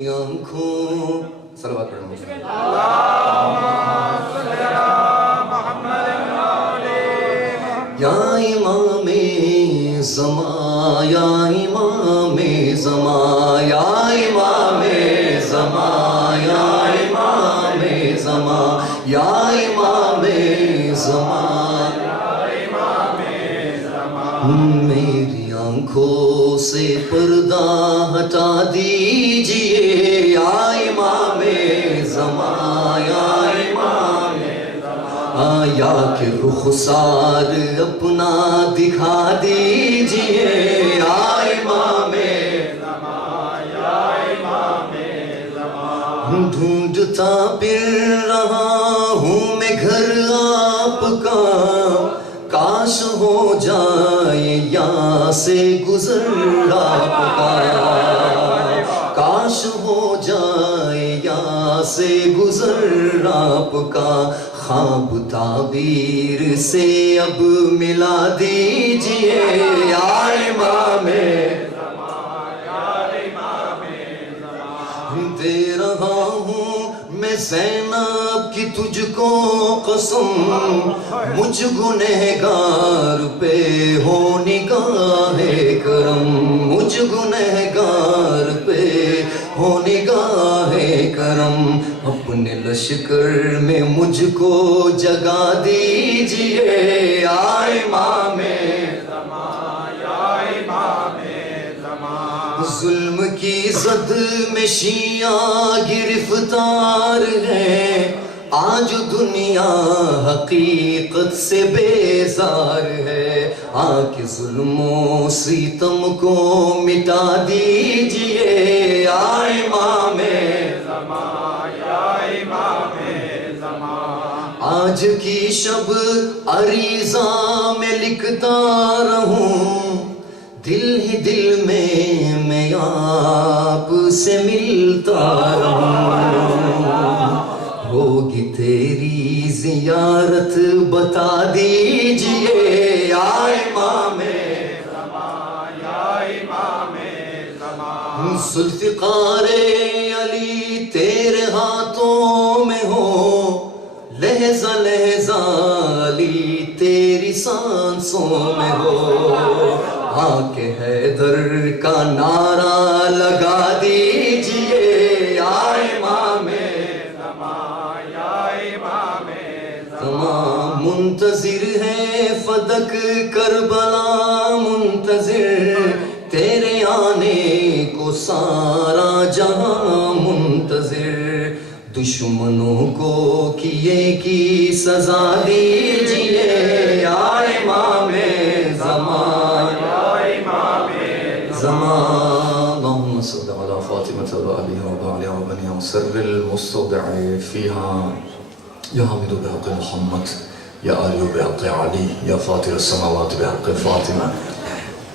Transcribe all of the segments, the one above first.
آنکھوں صلوات پڑھنا یا امام زمان یا امام زمان یا امام زمان یا امام زمان یا امام زمان میری آنکھوں سے پردہ ہٹا دیجئے یا امام زمان یا امام زمان یا کہ رخسار اپنا دکھا دیجئے یا امام زمان یا امام زمان ڈھونڈتا پھر رہا ہوں میں گھر آپ کا کاش ہو جائے یہاں سے گزر آپ کا کاش ہو جائے یہاں سے گزر آپ کا خواب تعبیر سے اب ملا دیجئے یا امام زمان یا امام زمان دے رہا ہوں میں زینب کی تجھ کو قسم مجھ گنہگار پہ ہو نگاہ کرم مجھ گنہگار پہ ہو نگاہ کرم اپنے لشکر میں مجھ کو جگا دیجئے یا امام زمان یا امام زمان ظلم کی زد میں شیعہ گرفتار ہے آج دنیا حقیقت سے بیزار ہے آکے ظلم و ستم کو مٹا دیجئے یا امام زمان یا امام زمان آج کی شب عریضہ میں لکھتا رہوں دل ہی دل میں آپ سے ملتا رہوں ہوگی تیری زیارت بتا دیجئے یا امام زمان یا امام زمان ذوالفقار علی تیرے ہاتھوں میں ہو لہجہ لہجہ علی تیری سانسوں میں ہو آکے حیدر کا نعرہ لگا دیجئے یا امام زمان یا امام زمان منتظر ہے فدق کربلا منتظر تیرے آنے کو سارا جہاں منتظر دشمنوں کو کیے کی سزا دیجئے یا امام زمان یا امام زمان اللهم صل على فاطمة وأبيها وبعلها وبنيها وسر المستودع فيها يا حامد بحق محمد يا آل بحق علي يا فاطر السماوات بحق فاطمة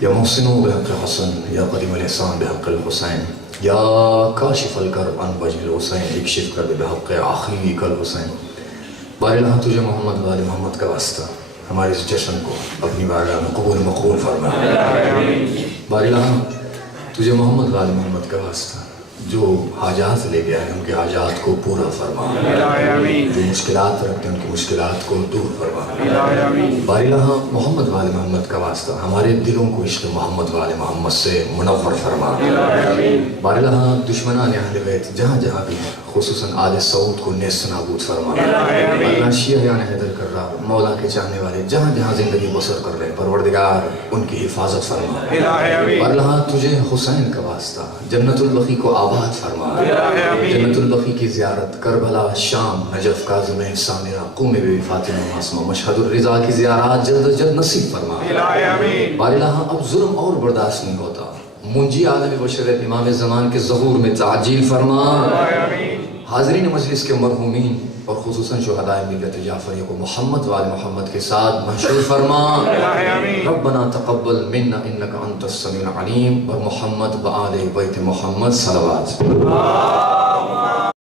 يا محسن بحق حسن يا قديم الإحسان بحق الحسين یا کاشف الکرب عن وجه الحسین اکشف کرب بحق اخیک الحسین بار الہ تجھے محمد وآل محمد کا واسطہ ہمارے اس جشن کو اپنی بارگاہ میں قبول مقبول فرما بار الہ تجھے محمد وآل محمد کا واسطہ جو حاجات لے گیا ہے ان کے حاجات کو پورا فرما جو مشکلات رکھتے ہیں ان کی مشکلات کو دور فرما بار الہ محمد وآل محمد کا واسطہ ہمارے دلوں کو عشق محمد وآل محمد سے منور فرما بار الہ دشمنان اہل بیت جہاں جہاں بھی ہیں خصوصاً آل سعود کو نیست نابود فرما اللہ شیعیان حیدر کرار مولا کے چاہنے والے جہاں جہاں زندگی بسر کر رہے پروردگار ان کی حفاظت فرما بار الہ تجھے حسین کا واسطہ جنت البقیع کو آباد فرما جنت البقیع کی زیارت کربلا شام نجف کاظمین سامرہ قوم بی فاطمہ معصومہ مشہد الرضا کی زیارات جلد از جلد نصیب فرما بار الہ اب ظلم اور برداشت نہیں ہوتا منجی عالم بشریت امام زمان کے ظہور میں تعجیل فرما حاضرین مجلس کے مرحومین اور خصوصاً شہداء ملت جعفریہ کو محمد وآل محمد کے ساتھ محشور فرما ربنا تقبل منا انکا انت السمیع العلیم اور محمد وآل بیت محمد صلوات